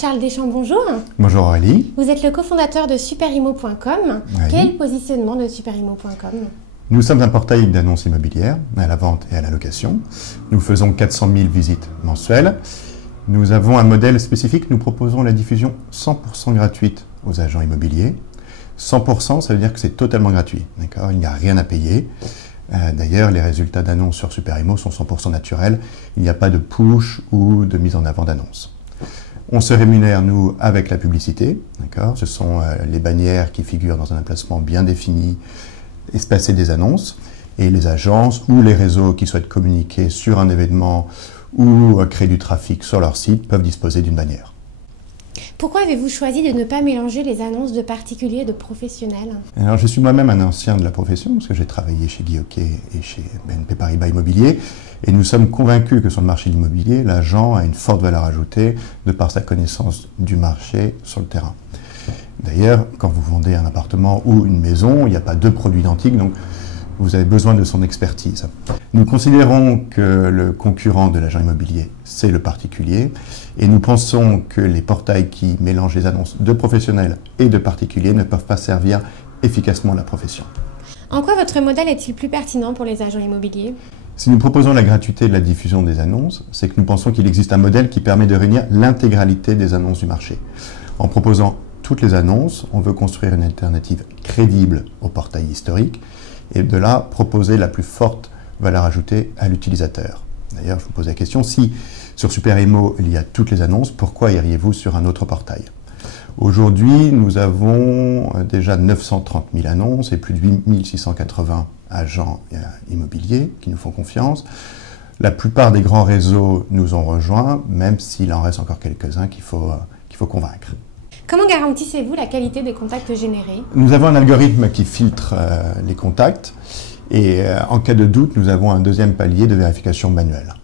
Charles Deschamps, bonjour. Bonjour Aurélie. Vous êtes le cofondateur de superimo.com. Oui. Quel est le positionnement de superimo.com? Nous sommes un portail d'annonces immobilières à la vente et à la location. Nous faisons 400 000 visites mensuelles. Nous avons un modèle spécifique. Nous proposons la diffusion 100% gratuite aux agents immobiliers. 100%, ça veut dire que c'est totalement gratuit. D'accord ? Il n'y a rien à payer. D'ailleurs, les résultats d'annonces sur Superimo sont 100% naturels. Il n'y a pas de push ou de mise en avant d'annonces. On se rémunère, nous, avec la publicité. Ce sont les bannières qui figurent dans un emplacement bien défini, espacé des annonces. Et les agences ou les réseaux qui souhaitent communiquer sur un événement ou créer du trafic sur leur site peuvent disposer d'une bannière. Pourquoi avez-vous choisi de ne pas mélanger les annonces de particuliers et de professionnels? Alors, je suis moi-même un ancien de la profession, parce que j'ai travaillé chez Guy Hockey et chez BNP Paribas Immobilier, et nous sommes convaincus que sur le marché de l'immobilier, l'agent a une forte valeur ajoutée de par sa connaissance du marché sur le terrain. D'ailleurs, quand vous vendez un appartement ou une maison, il n'y a pas deux produits identiques, donc vous avez besoin de son expertise. Nous considérons que le concurrent de l'agent immobilier, c'est le particulier, et nous pensons que les portails qui mélangent les annonces de professionnels et de particuliers ne peuvent pas servir efficacement la profession. En quoi votre modèle est-il plus pertinent pour les agents immobiliers? Si nous proposons la gratuité de la diffusion des annonces, c'est que nous pensons qu'il existe un modèle qui permet de réunir l'intégralité des annonces du marché. En proposant toutes les annonces, on veut construire une alternative crédible au portail historique, et de là proposer la plus forte valeur ajoutée à l'utilisateur. D'ailleurs, je vous pose la question, si sur Superimo il y a toutes les annonces, pourquoi iriez-vous sur un autre portail? Aujourd'hui, nous avons déjà 930 000 annonces et plus de 8 680 agents immobiliers qui nous font confiance. La plupart des grands réseaux nous ont rejoints, même s'il en reste encore quelques-uns qu'il faut convaincre. Comment garantissez-vous la qualité des contacts générés? Nous avons un algorithme qui filtre les contacts et en cas de doute, nous avons un deuxième palier de vérification manuelle.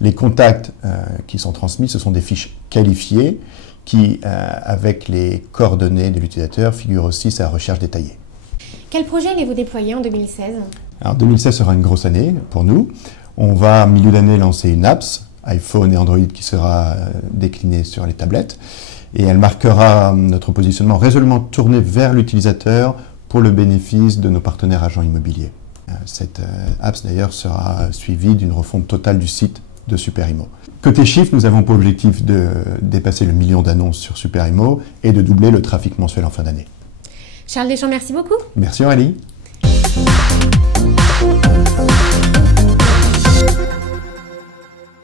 Les contacts qui sont transmis, ce sont des fiches qualifiées qui, avec les coordonnées de l'utilisateur, figurent aussi sa recherche détaillée. Quel projet allez-vous déployer en 2016? Alors 2016 sera une grosse année pour nous. On va, en milieu d'année, lancer une apps, iPhone et Android, qui sera déclinée sur les tablettes. Et elle marquera notre positionnement résolument tourné vers l'utilisateur pour le bénéfice de nos partenaires agents immobiliers. Cette apps d'ailleurs sera suivie d'une refonte totale du site de Superimo. Côté chiffres, nous avons pour objectif de dépasser le 1 million d'annonces sur Superimo et de doubler le trafic mensuel en fin d'année. Charles Deschamps, merci beaucoup. Merci Aurélie.